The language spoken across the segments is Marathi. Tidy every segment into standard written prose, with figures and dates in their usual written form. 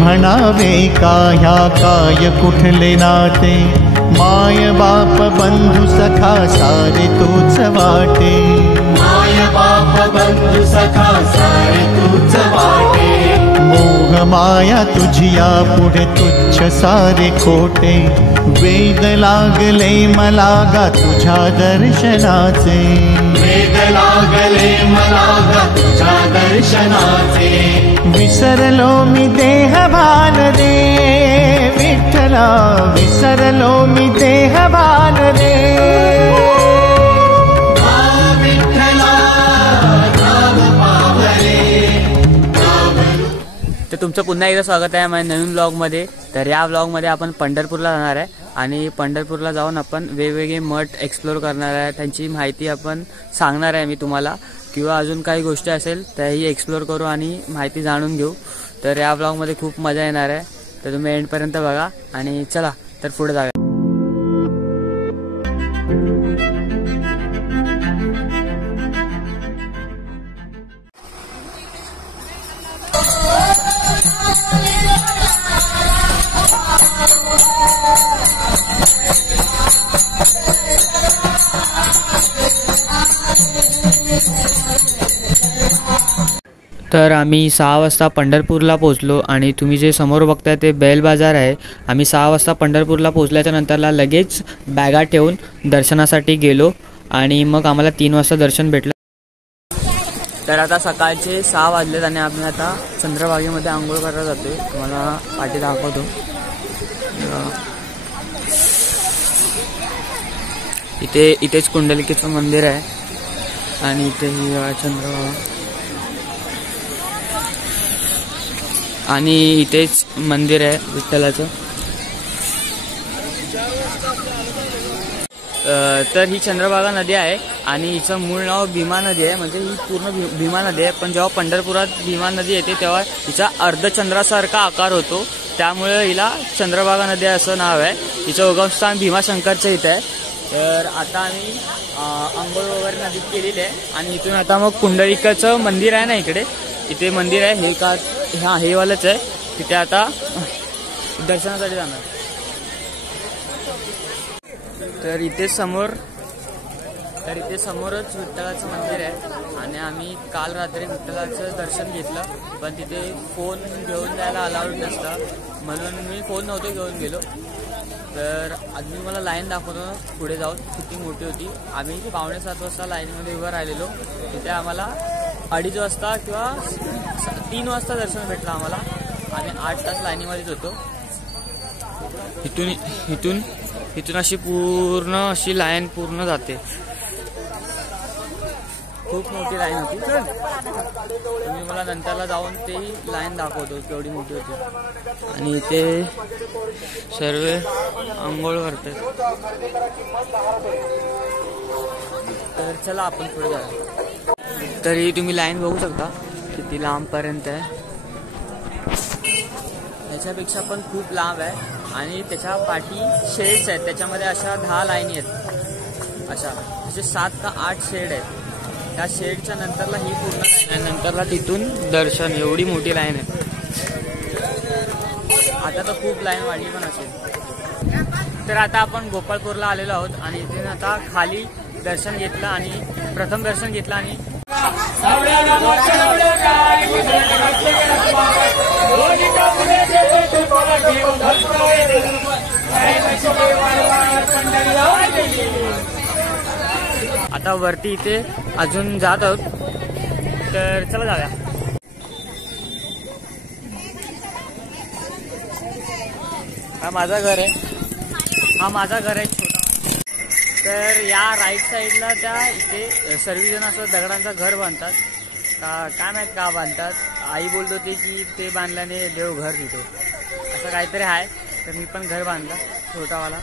म्हणावे का ह्या काय कुठले नाते, माय बाप बंधू सखा सारे तूच वाटे, माय बाप बंधू सखा सारे तूच वाटे, मोह माया तुझिया पुढे तुच्छ सारे खोटे, वेद लागले मला गा तुझ्या दर्शनाचे, वेद लागले मला गा तुझ्या दर्शनाचे, विसरलो मी देह भान रे विठ्ठला, विसरलो मी देह भान रे, तर तुमचं पुन्हा एकदा स्वागत आहे माझ्या नवीन ब्लॉगमध्ये। तर या ब्लॉगमध्ये आपण पंढरपूरला जाणार आहे आणि पंढरपूरला जाऊन आपण वेगवेगळे मठ एक्सप्लोर करणार आहे, त्यांची माहिती आपण सांगणार आहे मी तुम्हाला, किंवा अजून काही गोष्टी असेल त्याही एक्सप्लोर करू आणि माहिती जाणून घेऊ। तर या ब्लॉगमध्ये खूप मजा येणार आहे, तर तुम्ही एंडपर्यंत बघा आणि चला तर पुढे जाऊया। तर आम्ही 6 वाजता पंढरपूरला पोहोचलो आणि तुम्ही जे समोर बघताय ते बैल बाजार आहे। आम्ही 6 वाजता पंढरपूरला पोहोचल्याच्या नंतरला लगेच बॅगा ठेवून दर्शनासाठी गेलो आणि मग आम्हाला 3 वाजता दर्शन भेटलं। तर आता सकाळचे 6 वाजलेत आणि आम्ही आता चंद्रभागेमध्ये आंघोळ करायला जातोय। तुम्हाला पाठी दाखवतो, इथेच कुंडलिकेचं मंदिर आहे आणि इथे ही चंद्रभागा आणि इथेच मंदिर आहे विठ्ठलाचं। तर ही चंद्रभागा नदी आहे आणि हिचं मूळ नाव भीमा नदी आहे, म्हणजे ही पूर्ण भीमा नदी आहे, पण जेव्हा पंढरपुरात भीमा नदी येते तेव्हा हिचा अर्धचंद्रासारखा आकार होतो, त्यामुळे हिला चंद्रभागा नदी असं नाव आहे। हिचं उगमस्थान भीमाशंकरचं इथं आहे। तर आता आम्ही आंघोळ वगैरे नदीत केलेली आहे आणि इथून आता मग कुंडलिकाचं मंदिर आहे ना, इथे मंदिर आहे हे का, हा हे वालंच आहे, तिथे आता दर्शनासाठी जाणार। तर इथे समोरच विठ्ठलाचं मंदिर आहे आणि आम्ही काल रात्री विठ्ठलाचं दर्शन घेतलं, पण तिथे फोन घेऊन जायला अलाउड नसतं म्हणून मी फोन नव्हतो घेऊन गेलो। तर आज मी मला लाईन दाखवतो पुढे जाऊन किती मोठी होती। आम्ही 6:45 वाजता लाईनमध्ये उभं राहिलेलो, तिथे आम्हाला 2:30 वाजता किंवा 3 वाजता दर्शन भेटलं आम्हाला। आम्ही 8 तास लाईनीमध्येच होतो। इथून अशी पूर्ण अशी लाईन पूर्ण जाते, खूप मोठी लाईन होती। मी मला नंतरला जाऊन ते लाईन दाखवतो केवढी मोठी होती। आणि इथे सर्व आंघोळ करतात। तर चला आपण पुढे जाऊया। तरी तुम्ही लाईन बघू शकता किती लांबपर्यंत आहे, याच्यापेक्षा पण खूप लांब आहे आणि त्याच्या पाठी शेड्स आहेत, त्याच्यामध्ये अशा 10 लाईनी आहेत, अशा म्हणजे 7 का 8 शेड आहेत। त्या शेडच्या नंतरला ही पूर्ण लाईन आहे, नंतरला तिथून दर्शन, एवढी मोठी लाईन आहे। आता तर खूप लाईन वाढली पण असेल। तर आता आपण गोपाळपूरला आलेलो आहोत आणि इथे आता खाली दर्शन घेतलं आणि प्रथम दर्शन घेतलं आणि आता वरती इथे अजून जात आहोत, तर चला जाऊया। हा माझा घर आहे छोटा। तर या राईट साईडला त्या इथे सर्वजण असं दगडांचं घर बांधतात, काय माहित का बांधतात। आई बोलत होती की ते बांधल्याने देव घर देतो, असं काहीतरी आहे। तर मी पण घर बांधला छोटावाला।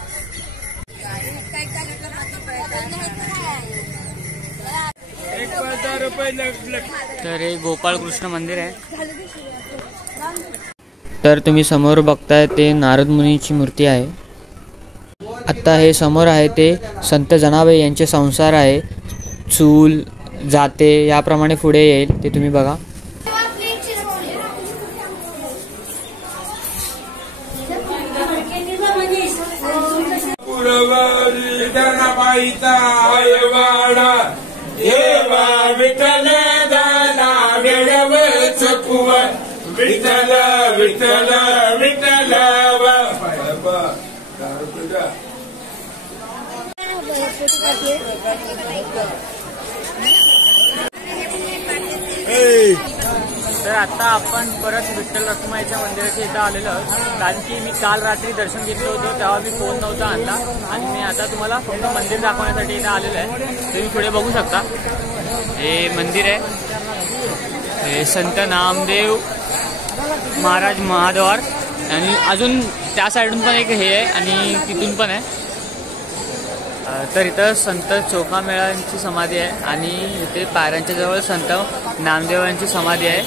तर हे गोपाळकृष्ण मंदिर आहे। तर तुम्ही समोर बघताय ते नारद मुनीची मूर्ती आहे। आत्ता हे समोर आहे ते संत जनाबाई यांचे संसार आहे. चूल जाते याप्रमाणे पुढे येईल ते तुम्ही बघा. विठ्ठल दादा वेळवच कुवर विठ्ठल विठ्ठल विठ्ठल तर आता आपण परत विठ्ठल रखुमाईच्या मंदिराच्या इथं आलेलो आहोत. कारण की मी काल रात्री दर्शन घेतलं होतं तेव्हा मी फोन नव्हता आणला आणि मी आता तुम्हाला फक्त मंदिर दाखवण्यासाठी इथं आलेलो आहे. तुम्ही पुढे बघू शकता हे मंदिर आहे. हे संत नामदेव महाराज महाद्वार आणि अजून त्या साईडून पण एक हे आहे आणि तिथून पण आहे. तर इथं संत चोखामेळांची समाधी आहे आणि इथे पायऱ्यांच्या जवळ संत नामदेवांची समाधी आहे.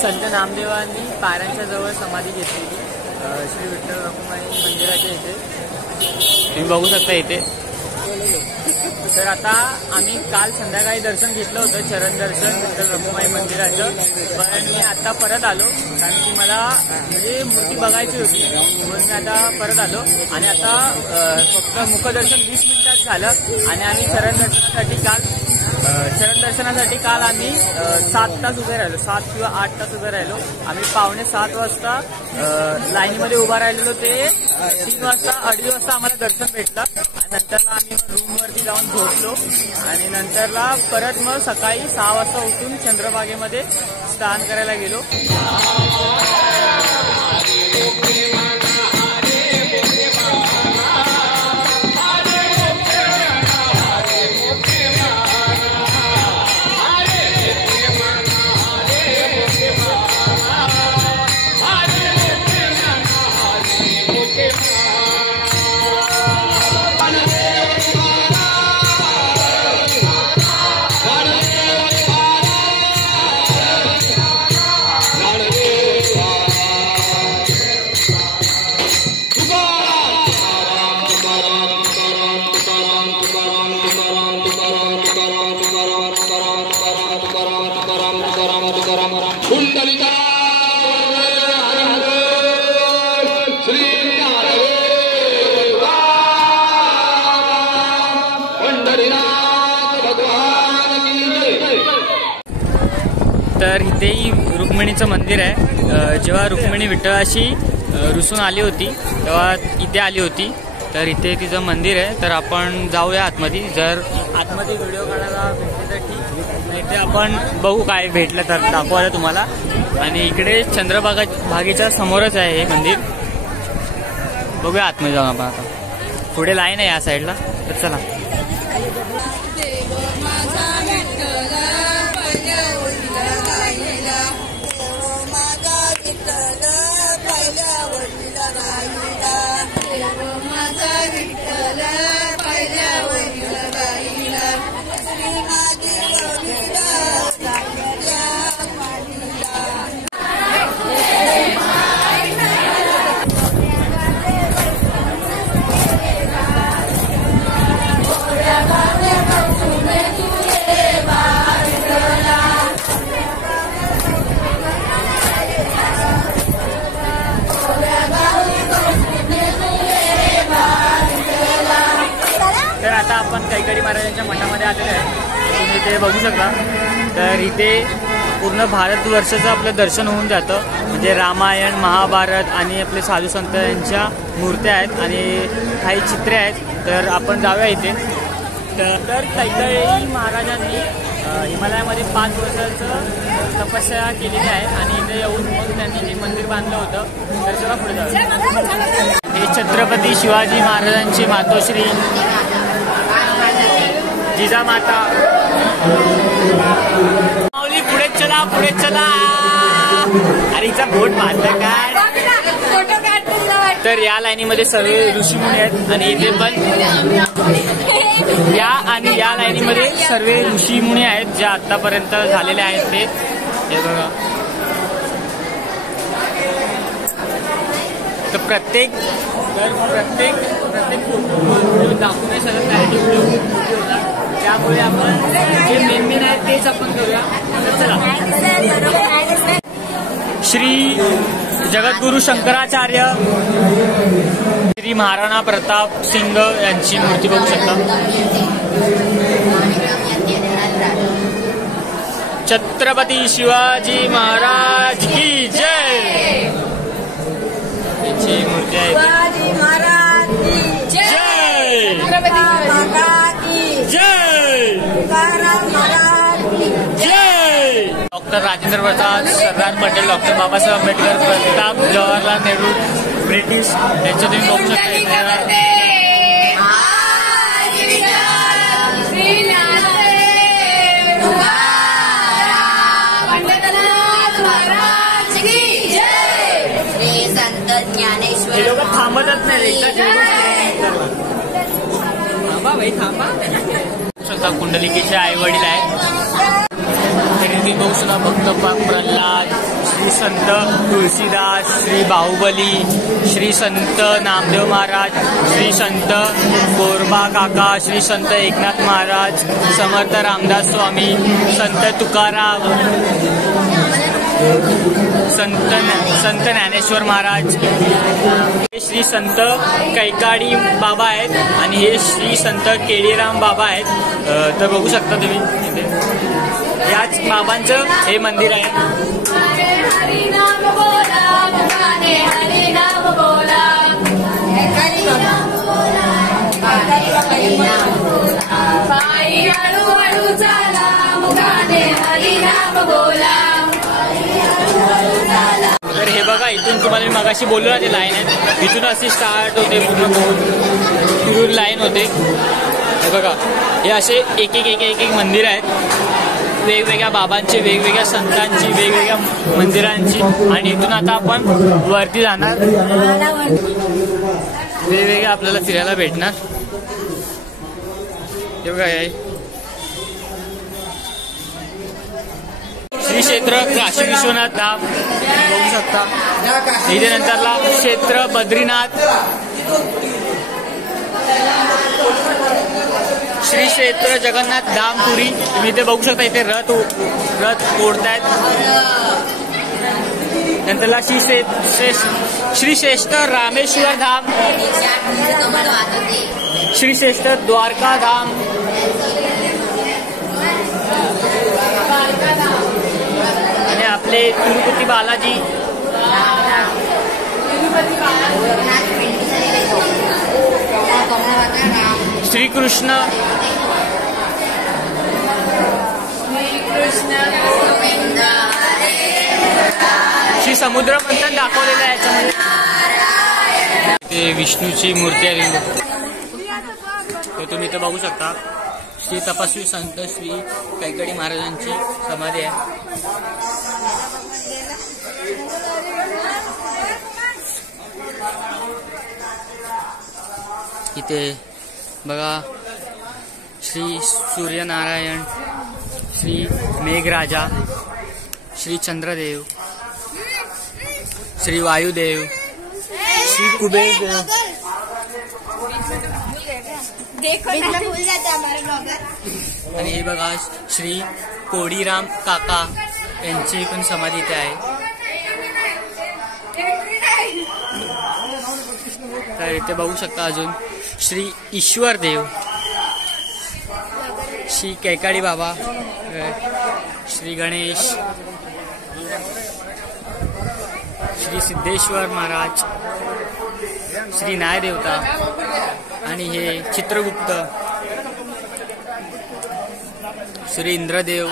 संत नामदेवांनी पायऱ्यांच्या जवळ समाधी घेतलेली श्री विठ्ठल रखुमाई मंदिराच्या इथे तुम्ही बघू शकता इथे. तर आता आम्ही काल संध्याकाळी दर्शन घेतलं होतं चरण दर्शन विठ्ठल रखुमाई मंदिराचं. पण मी आता परत आलो कारण की मला म्हणजे मूर्ती बघायची होती म्हणून मी आता परत आलो. आणि आता फक्त मुखदर्शन 20 मिनिटात झालं आणि आम्ही चरण दर्शनासाठी काल आम्ही 7 तास उभे राहिलो. 7 किंवा 8 तास उभे राहिलो. आम्ही 5:45 वाजता लाईनीमध्ये उभा राहिलेलो ते 3 वाजता 2:30 वाजता आम्हाला दर्शन भेटलं. आणि नंतरला आम्ही रूमवरती जाऊन झोपलो आणि नंतरला परत मग सकाळी 6 वाजता उठून चंद्रभागेमध्ये स्नान करायला गेलो. तर इथेही रुक्मिणीचं मंदिर आहे. जेव्हा रुक्मिणी विठ्ठलाशी रुसून आली होती तेव्हा इथे आली होती. तर इथे तिचं मंदिर आहे. तर आपण जाऊया आतमध्ये. जर आतमध्ये व्हिडिओ काढायला भेटले तर ठीक, नाही ते आपण बघू काय भेटलं तर दाखवायला तुम्हाला. आणि इकडे चंद्रभागेच्या समोरच आहे हे मंदिर. बघूया आतमध्ये जाऊन आपण. आता पुढे लाईन आहे या साईडला तर चला. तर आता आपण कैकाडी महाराजांच्या मठामध्ये आलेलो आहे. तुम्ही इथे बघू शकता. तर इथे पूर्ण भारतवर्षाचं आपलं दर्शन होऊन जातं. म्हणजे रामायण महाभारत आणि आपले साधू संत यांच्या मूर्त्या आहेत आणि काही चित्रे आहेत. तर आपण जाऊया इथे. तर कैकाडी महाराजांनी हिमालयामध्ये 5 वर्षाचं तपस्या केलेली आहे आणि इथे येऊन मग त्यांनी हे मंदिर बांधलं होतं. तर चला पुढे जाऊया. हे छत्रपती शिवाजी महाराजांची मातोश्री जिजामाता. माऊली पुढे चला पुढे चला. अरे हिचा बोट बांधला काय. तर या लाईनीमध्ये सर्व ऋषीमुनी आहेत आणि इथे पण या लाईनीमध्ये सर्व ऋषीमुनी आहेत जे आतापर्यंत झालेले आहेत ते. हे बघा. तर प्रत्येक प्रत्येक फोटो दाखवू नाही शकत कारण की मोठी होता, त्यामुळे आपण जे मेन आहेत तेच आपण करूया. चला. श्री जगद्गुरु शंकराचार्य श्री महाराणा प्रताप सिंग यांची मूर्ती बघू शकता. छत्रपती शिवाजी महाराज की जय. यांची मूर्ती आहे. शिवाजी महाराज की जय. छत्रपती माता की जय. तुकाराम महाराज की जय. Doctor Rajendra Prasad, Sardar Patel, doctor Babasaheb Ambedkar, Pratap Jawaharlal Nehru, British यांचं तुम्ही बघू शकता. हे लोक थांबतच नाही, थांबा भाई थांबा. स्वतः कुंडलिकेचे आई वडील आहेत. तुम्ही बघू शकता भक्त प्रल्हाद, श्री संत तुळशीदास, श्री बाहुबली, श्री संत नामदेव महाराज, श्री संत गोरबा काका, श्री संत एकनाथ महाराज, समर्थ रामदास स्वामी, संत तुकाराम, संत ज्ञानेश्वर महाराज. हे श्री संत कैकाडी बाबा आहेत आणि हे श्री संत केळीराम बाबा आहेत. तर बघू शकता तुम्ही इथे याच बाबांचं हे मंदिर आहे. तर हे बघा इथून तुम्हाला मी मगाशी बोललो ना ते लाईन आहे, इथून अशी स्टार्ट होते पूर्ण फिरून लाईन होते. हे बघा हे असे एक एक मंदिर आहेत, वेगवेगळ्या बाबांची, वेगवेगळ्या संतांची, वेगवेगळ्या मंदिरांची. आणि इथून आता आपण वरती जाणार, वेगवेगळ्या आपल्याला फिरायला भेटणार. हे बघा श्री क्षेत्र काशी विश्वनाथ धाम बघू शकता. इथे नंतरला क्षेत्र बद्रीनाथ, श्री क्षेत्र जगन्नाथ धाम पुरी. तुम्ही इथे बघू शकता, इथे रथ ओढतायत. नंतरला श्री श्रेष्ठ रामेश्वर धाम, श्री श्रेष्ठ द्वारका धाम, आणि आपले तिरुपती बालाजी, श्रीकृष्ण, श्री समुद्र मंथन दाखवलेलं आहे याच्यामध्ये. ते विष्णूची मूर्ती आहे, तर तुम्ही इथं बघू शकता. श्री तपस्वी संत श्री कैकाडी महाराजांची समाधी आहे. इथे बघा श्री सूर्यनारायण, श्री मेघराजा, श्री चंद्रदेव, श्री वायुदेव, श्री कुबेर देव. आणि हे बघा श्री कोडीराम काका यांची पण समाधी इथे आहे. तर इथे बघू शकता अजून श्री ईश्वर देव, श्री कैकाडी बाबा, श्री गणेश, श्री सिद्धेश्वर महाराज, श्री न्यायदेवता, आणि हे चित्रगुप्त, श्री इंद्रदेव,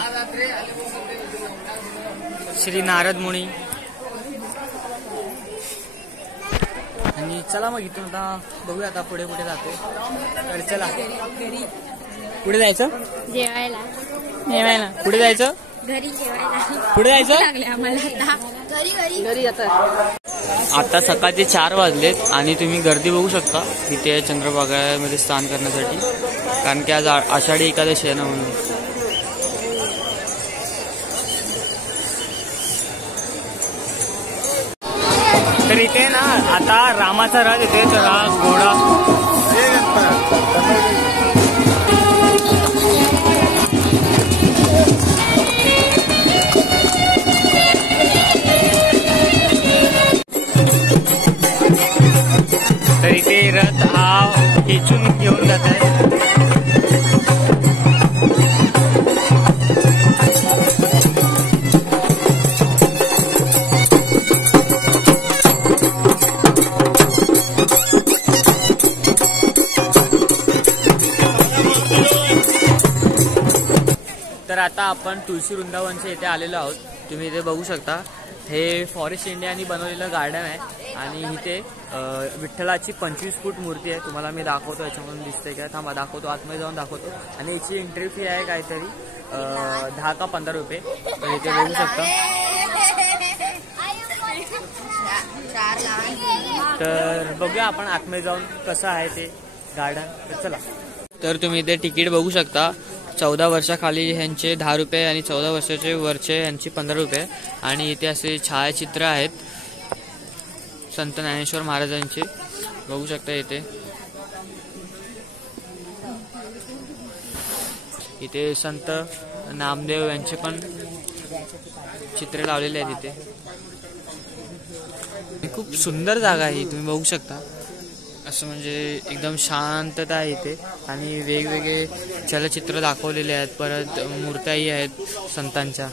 श्री नारद मुनी. आणि चला मग इथून आता बघूया आता पुढे कुठे जातो. तर चला पुढे जायचं, जेवायला पुढे जायचं, घरी जेवायला पुढे जायचं, लागले आम्हाला घरी आता. आता सकाळचे 4 वाजलेत आणि तुम्ही गर्दी बघू शकता इथे चंद्रभागामध्ये स्नान करण्यासाठी, कारण की आज आषाढी एकादशी आहे ना म्हणून. तर इथे ना आता रामाचा रथ येते, तर हा घोडा तर इथे रथ हा खेचून घेऊन जात आहे. तर आता आपण तुळशी वृंदावनच्या इथे आलेलो आहोत. तुम्ही इथे बघू शकता हे फॉरेस्ट इंडियानी बनवलेलं गार्डन आहे आणि इथे विठ्ठलाची 25 फूट मूर्ती आहे. तुम्हाला मी दाखवतो, याच्यामधून दिसते का? थांबा दाखवतो, आतमध्ये जाऊन दाखवतो. आणि याची एंट्री फी आहे काहीतरी 10 का 15 रुपये. तर इथे बघू शकता. तर बघूया आपण आतमध्ये जाऊन कसं आहे ते गार्डन. तर चला. तर तुम्ही इथे तिकीट बघू शकता. 14 वर्षाखाली ह्यांचे 10 रुपये आणि 14 वर्षाचे वरचे ह्यांची 15 रुपये. आणि इथे असे छायाचित्र आहेत संत ज्ञानेश्वर महाराजांचे, बघू शकता इथे. इथे संत नामदेव यांचे पण चित्रे लावलेले आहेत इथे. खूप सुंदर जागा आहे, तुम्ही बघू शकता. असं म्हणजे एकदम शांतता आहे इथे. आणि वेगवेगळे चलचित्र दाखवलेले आहेत. परत मूर्त्याही आहेत संतांच्या.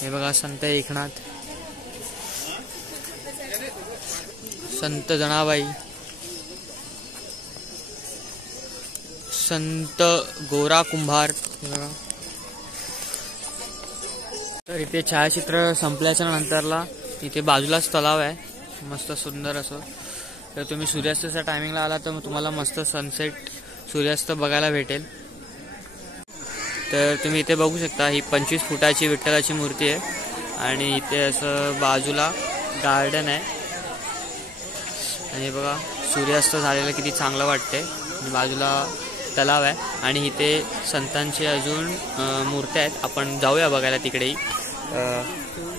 हे बघा, संत एकनाथ, संत जनाबाई, संत गोरा कुंभार. हे बघा. तर इथे छायाचित्र संपल्याच्या नंतरला इथे बाजूलाच तलाव आहे मस्त सुंदर असं. तर तुम्ही सूर्यास्ताच्या टायमिंगला आला तर तुम्हाला मस्त सनसेट सूर्यास्त बघायला भेटेल. तर तुम्ही इथे बघू शकता ही 25 फुटाची विठ्ठलाची मूर्ती आहे. आणि इथे असं बाजूला गार्डन आहे. आणि बघा सूर्यास्त झालेला किती चांगलं वाटते. बाजूला तलाव आहे आणि इथे संतांची अजून मूर्त्या आहेत. आपण जाऊया बघायला तिकडेही.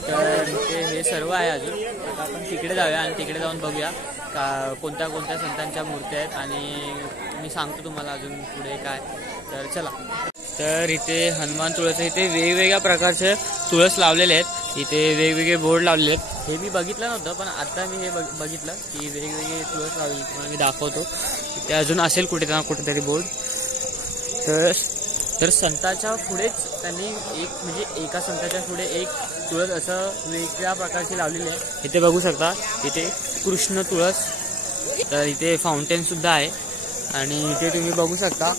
तर इथे हे सर्व आहे अजून. आता आपण तिकडे जाऊया आणि तिकडे जाऊन बघूया का कोणत्या कोणत्या संतांच्या मूर्त्या आहेत. आणि मी सांगतो तुम्हाला अजून पुढे काय. तर चला. तर इथे हनुमान तुळस, इथे वेगवेगळ्या प्रकारचे तुळस लावलेले आहेत. इथे वेगवेगळे बोर्ड लावलेले आहेत. हे मी बघितलं नव्हतं पण आता मी हे बघितलं की वेगवेगळे तुळस लावलेले. तुम्हाला मी दाखवतो. इथे अजून असेल कुठेतरी बोर्ड. तर संताच्या पुढेच त्यांनी एक म्हणजे एका संताच्या पुढे एक तुळस असं वेगळ्या प्रकारची लावलेली आहे. इथे बघू शकता इथे कृष्ण तुळस. तर इथे फाउंटेन सुद्धा आहे. आणि इथे तुम्ही बघू शकता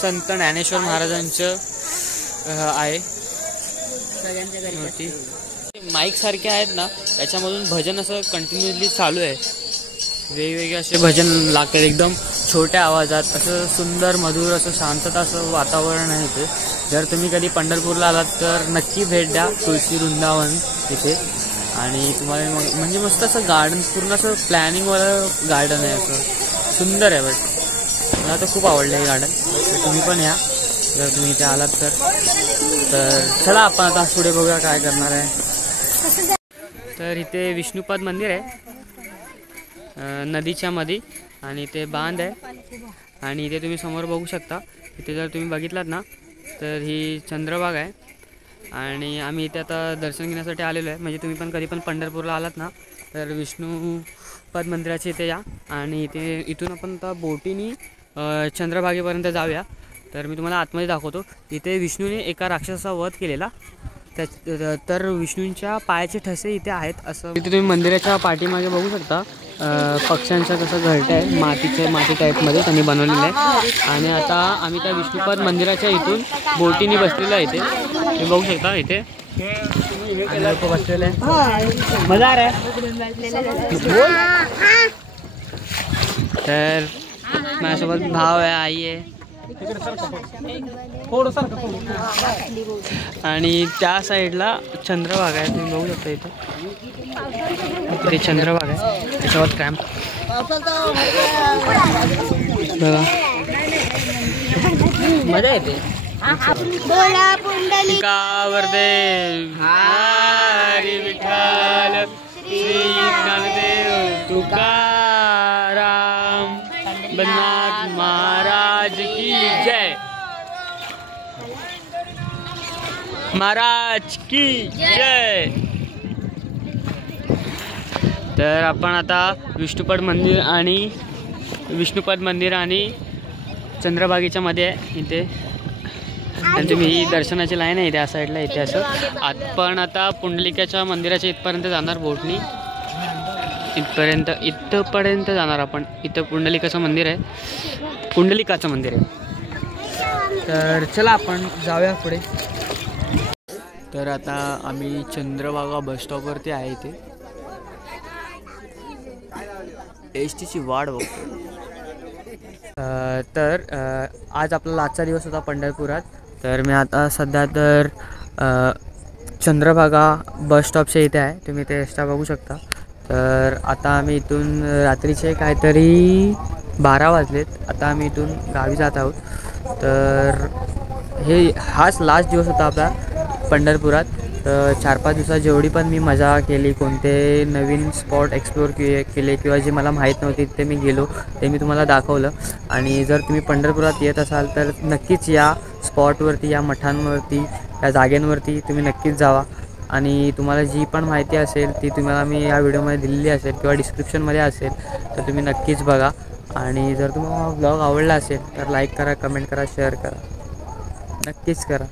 संत ज्ञानेश्वर महाराजांचं आहे मूर्ती. माईक सारखे आहेत ना, त्याच्यामधून भजन असं कंटिन्युअसली चालू आहे. वेगवेगळे असे भजन लागतात एकदम छोट्या आवाजात. असं सुंदर मधुर असं शांतता असं वातावरण आहे इथे. जर तुम्ही कधी पंढरपूरला आलात तर नक्की भेट द्या तुळशी वृंदावन इथे. आणि तुम्हाला म्हणजे मस्त असं गार्डन, पूर्ण असं प्लॅनिंगवालं गार्डन आहे. असं सुंदर आहे. बट मला तर खूप आवडलं हे गार्डन. तर तुम्ही पण या जर तुम्ही इथे आलात तर. चला आपण आता पुढे बघूया काय करणार आहे. तर इथे विष्णुपद मंदिर आहे नदीच्या मध्ये. आणि इथे बांध आहे. आणि इथे तुम्ही समोर बघू शकता. इथे जर तुम्ही बघितलात ना तर ही चंद्रभाग आहे. आणि आम्ही इथे आता दर्शन घेण्यासाठी आलेलो आहे. म्हणजे तुम्ही पण कधी पण पंढरपूरला आलात ना तर विष्णुपद मंदिराच्या इथे या. आणि इथून आपण आता बोटीनी चंद्रभागेपर्यंत जाऊया. तर मी तुम्हाला आतमध्ये दाखवतो. इथे विष्णूने एका राक्षसाचा वध केलेला. तर विष्णूंच्या पायाचे ठसे इथे आहेत. असं इथे तुम्ही मंदिराच्या पाठीमागे बघू शकता. पक्ष्यांचं कसं घरटं आहे माती टाईपमध्ये त्यांनी बनवलेलं आहे. आणि आता आम्ही त्या विष्णुपद मंदिराच्या इथून बोटीने बसलेलो आहे. इथे तुम्ही बघू शकता इथे लोक बसलेले आहे. मजा आहे. तर माझ्यासोबत भाव आहे, आई आहे. आणि त्या साईडला चंद्रभाग आहे. तुम्ही बघू शकता इथे चंद्रभाग आहे. त्याच्यावर क्रॅम्प बघा, मजा येते. कावरदे हरी विठ्ठल श्री ज्ञानदेव तुकाराम पंढरीनाथ महाराज की जय, महाराज की जय. तर आपण आता विष्णुपद मंदिर आणि चंद्रभागेच्या मध्ये आहे इथे. आणि तुम्ही ही दर्शनाची लाईन आहे त्या साईडला इथे असं. आपण आता पुंडलिकाच्या मंदिराच्या इथपर्यंत जाणार बोटनी. इथपर्यंत जाणार आपण. इथं पुंडलिकाचं मंदिर आहे. तर चला आपण जाऊया पुढे. तर आता आम्ही चंद्रभागा बस स्टॉपवरती आहे. इथे एसटीची वाट बघतो. तर आज आपला आजचा दिवस होता पंढरपुरात. तर मी आता सध्या तर चंद्रभागा बस स्टॉपच्या इथे आहे. तुम्ही ते रस्ता बघू शकता. तर आता आम्ही इथून रात्रीचे काहीतरी 12 वाजलेत. आता आम्ही इथून गावी जात आहोत. तर हाच लास्ट दिवस होता आपला पंढरपुरात. 4-5 दिवसात जेवढी पण मी मजा केली, कोणते नवीन स्पॉट एक्सप्लोअर केले किंवा जे मला माहीत नव्हते ते मी गेलो, ते मी तुम्हाला दाखवलं. आणि जर तुम्ही पंढरपुरात येत असाल तर नक्कीच या स्पॉटवरती, या मठांवरती, या जागेंवरती तुम्ही नक्कीच जावा. आणि तुम्हाला जी पण माहिती असेल ती तुम्हाला मी या व्हिडिओमध्ये दिलेली असेल किंवा डिस्क्रिप्शनमध्ये असेल तर तुम्ही नक्कीच बघा. आणि जर तुम्हाला ब्लॉग आवडला असेल तर लाईक करा, कमेंट करा, शेअर करा, नक्कीच करा.